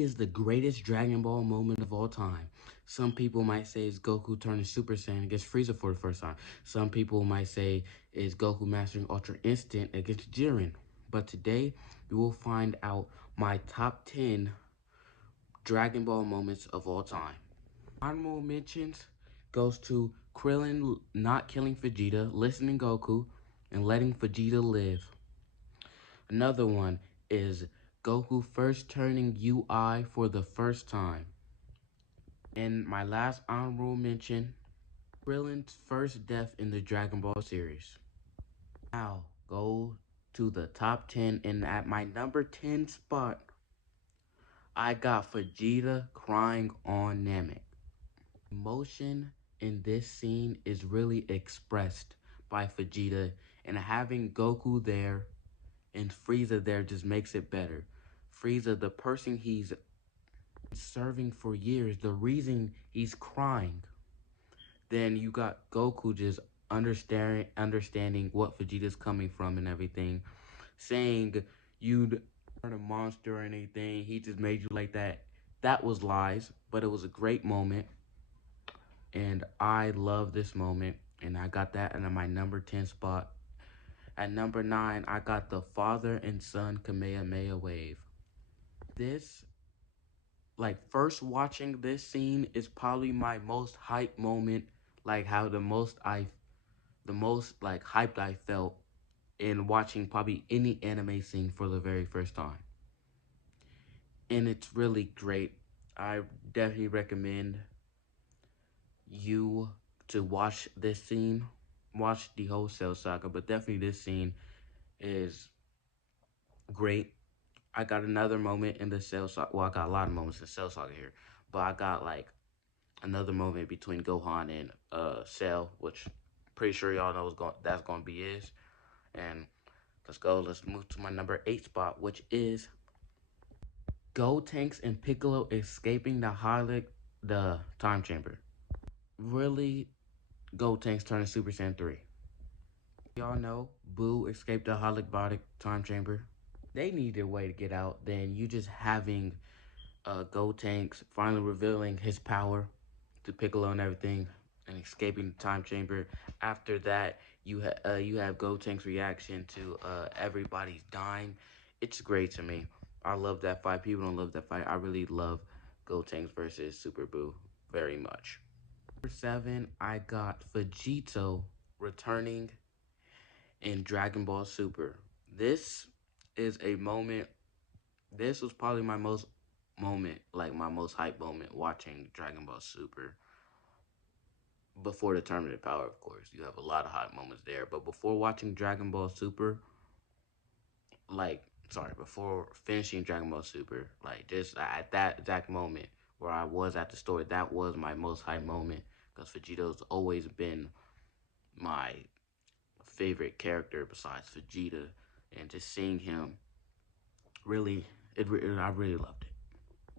is the greatest Dragon Ball moment of all time? Some people might say it's Goku turning Super Saiyan against Frieza for the first time. Some people might say it's Goku mastering Ultra Instinct against Jiren. But today, we will find out my top 10 Dragon Ball moments of all time. Honorable mentions goes to Krillin not killing Vegeta, listening Goku, and letting Vegeta live. Another one is Goku first turning UI for the first time. And my last honorable mention, Krillin's first death in the Dragon Ball series. Now, go to the top 10, and at my number 10 spot, I got Vegeta crying on Namek. Emotion in this scene is really expressed by Vegeta, and having Goku there and Frieza there just makes it better. Frieza, the person he's serving for years, the reason he's crying. Then you got Goku just understanding what Vegeta's coming from and everything, saying you'd aren't a monster or anything. He just made you like that. That was lies, but it was a great moment, and I love this moment. And I got that in my number 10 spot. At number 9, I got the father and son Kamehameha wave. This, like, first watching this scene is probably my most hype moment, like how the most like hyped I felt in watching probably any anime scene for the very first time. And it's really great. I definitely recommend you to watch this scene, watch the whole Cell Saga, but definitely this scene is great. I got another moment in the Cell Saga. Well, I got a lot of moments in Cell Saga here, but I got like another moment between Gohan and Cell, which pretty sure y'all know that's gonna be is. And let's go. Let's move to my number 8 spot, which is Gotenks and Piccolo escaping the time chamber. Really, Gotenks turning Super Saiyan 3. Y'all know Boo escaped the Holobodic time chamber. They needed a way to get out than you just having Gotenks finally revealing his power to Piccolo and everything and escaping the time chamber. After that, you have Gotenks' reaction to everybody's dying. It's great to me. I love that fight. People don't love that fight. I really love Gotenks versus Super Boo very much. Number 7, I got Vegito returning in Dragon Ball Super. This is a moment. This was probably my most moment, like my most hype moment watching Dragon Ball Super. Before the Tournament of Power, of course, you have a lot of hot moments there. But before watching Dragon Ball Super, before finishing Dragon Ball Super, like just at that exact moment where I was at the story, that was my most hype moment because Vegito's always been my favorite character besides Vegeta, and just seeing him really, I really loved it.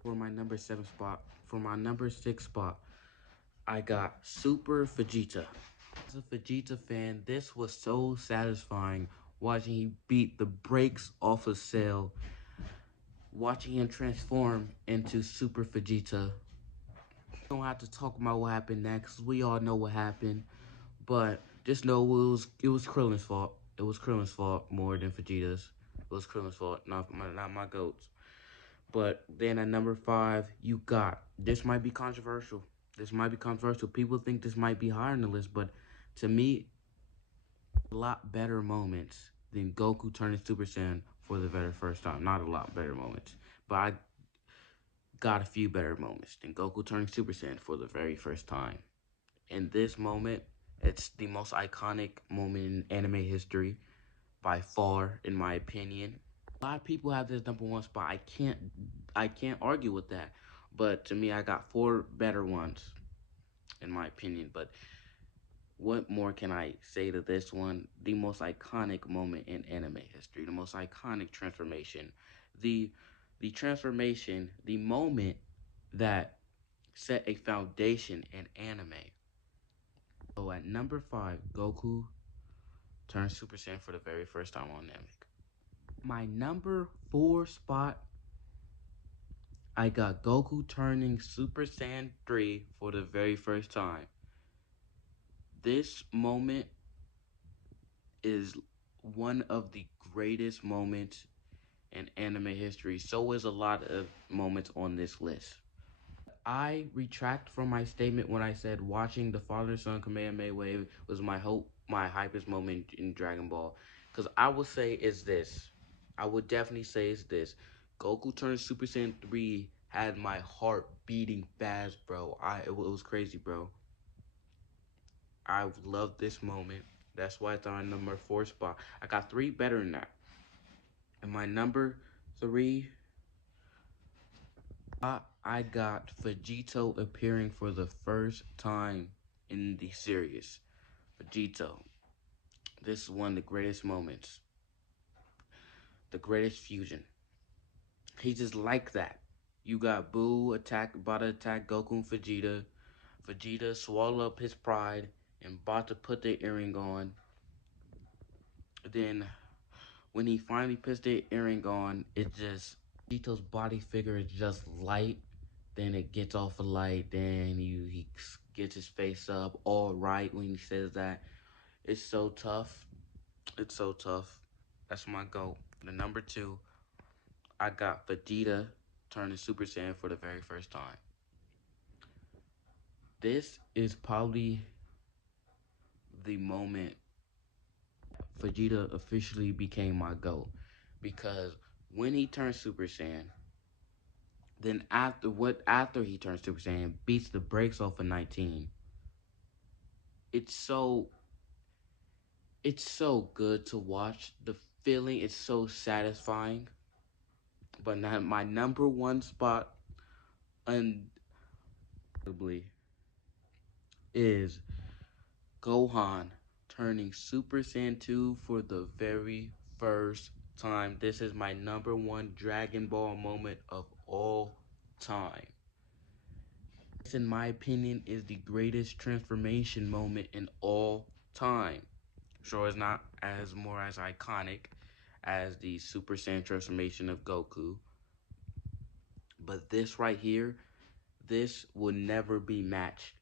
For my number 7 spot, for my number 6 spot, I got Super Vegeta. As a Vegeta fan, this was so satisfying watching he beat the brakes off of Cell, watching him transform into Super Vegeta. We don't have to talk about what happened next. We all know what happened, but just know it was Krillin's fault. It was Krillin's fault more than Vegeta's. It was Krillin's fault, not my goats. But then at number 5, you got, this might be controversial. This might be controversial. People think this might be higher on the list, but to me, a lot better moments than Goku turning Super Saiyan for the very first time. Not a lot better moments, but I got a few better moments than Goku turning Super Saiyan for the very first time. In this moment, it's the most iconic moment in anime history by far, in my opinion. A lot of people have this number 1 spot. I can't argue with that. But to me, I got 4 better ones, in my opinion. But what more can I say to this one? The most iconic moment in anime history, the most iconic transformation, the transformation, the moment that set a foundation in anime. So at number 5, Goku turns Super Saiyan for the very first time on Namek. My number 4 spot I got Goku turning Super Saiyan 3 for the very first time. This moment is one of the greatest moments in anime history. So is a lot of moments on this list. I retract from my statement when I said watching the father-son Kamehameha wave was my hypest moment in Dragon Ball. Because I would say it's this. I would definitely say it's this. Goku turned Super Saiyan 3 had my heart beating fast, bro. It was crazy, bro. I love this moment. That's why it's on number 4 spot. I got 3 better than that. And my number 3, I got Vegito appearing for the first time in the series. Vegito. This is one of the greatest moments. The greatest fusion. He's just like that. You got Boo about to attack Goku and Vegeta. Vegeta swallow up his pride and about to put the earring on. Then when he finally puts the earring on, it just Vegito's body figure is just light. Then it gets off of light. Then he gets his face up all right when he says that. It's so tough. It's so tough. That's my goal. The number 2, I got Vegeta turning Super Saiyan for the very first time. This is probably the moment Vegeta officially became my GOAT. Because when he turned Super Saiyan, then after he turns Super Saiyan, beats the brakes off of 19. It's so good to watch. The feeling is so satisfying. But not my number 1 spot undoubtedly is Gohan turning Super Saiyan 2 for the very first time. This is my number 1 Dragon Ball moment of all time. This, in my opinion, is the greatest transformation moment in all time. Sure, it's not as iconic as the Super Saiyan transformation of Goku, but this right here, this will never be matched.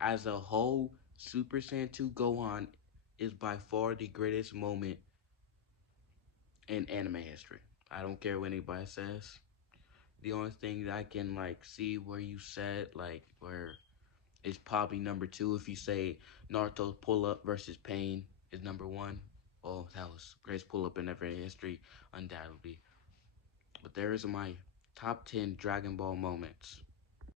As a whole, Super Saiyan 2 Gohan is by far the greatest moment in anime history. I don't care what anybody says. The only thing that I can see where you said where it's probably number 2 if you say Naruto's pull up versus Pain is number 1. Oh, that was greatest pull up in ever history, undoubtedly. But there is my top 10 Dragon Ball moments.